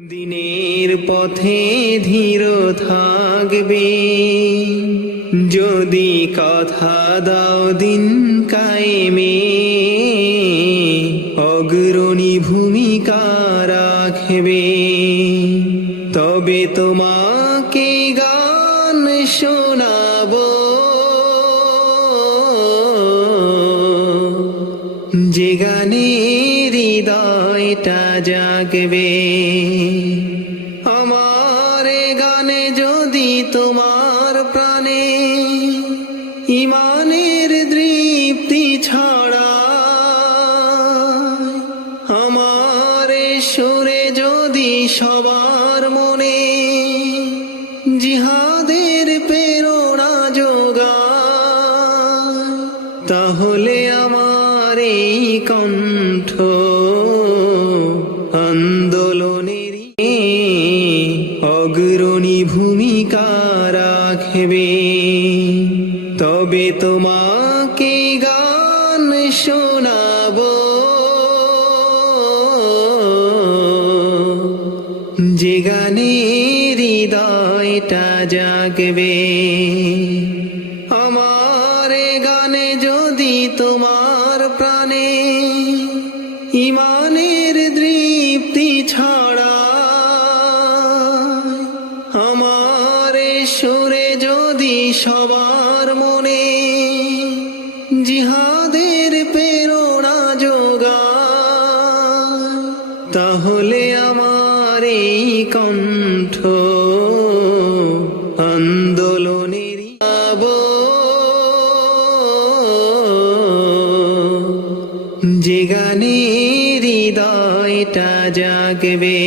দিনের পথে ধীর থাকবে, যদি কথা দাও দিন কায়েমে, অগ্রণী ভূমিকা রাখবে। তবে তোমাকে গান শোনাবো, যে গানে হৃদয়টা জাগবে। আমার গানে যদি তোমার প্রাণে ইমানের দৃপ্তি ছড়া, আমার সুরে যদি সবার মনে জিহাদের প্রেরণা যোগায়, তাহলে আমার এই কণ্ঠ আন্দোলনের অগ্রণী ভূমিকা রাখবে। তবে তোমাকে গান শোনাবো, যে গানে হৃদয়টা জাগবে। আমার গানে যদি তোমার প্রাণে ইমানের দৃপ্তি ছড়া, আমার সুরে যদি সবার মনে জিহাদের প্রেরণা যোগায়, তাহলে আমার এই কণ্ঠ আন্দোলনের গাবো, যে গানে হৃদয়টা জাগবে।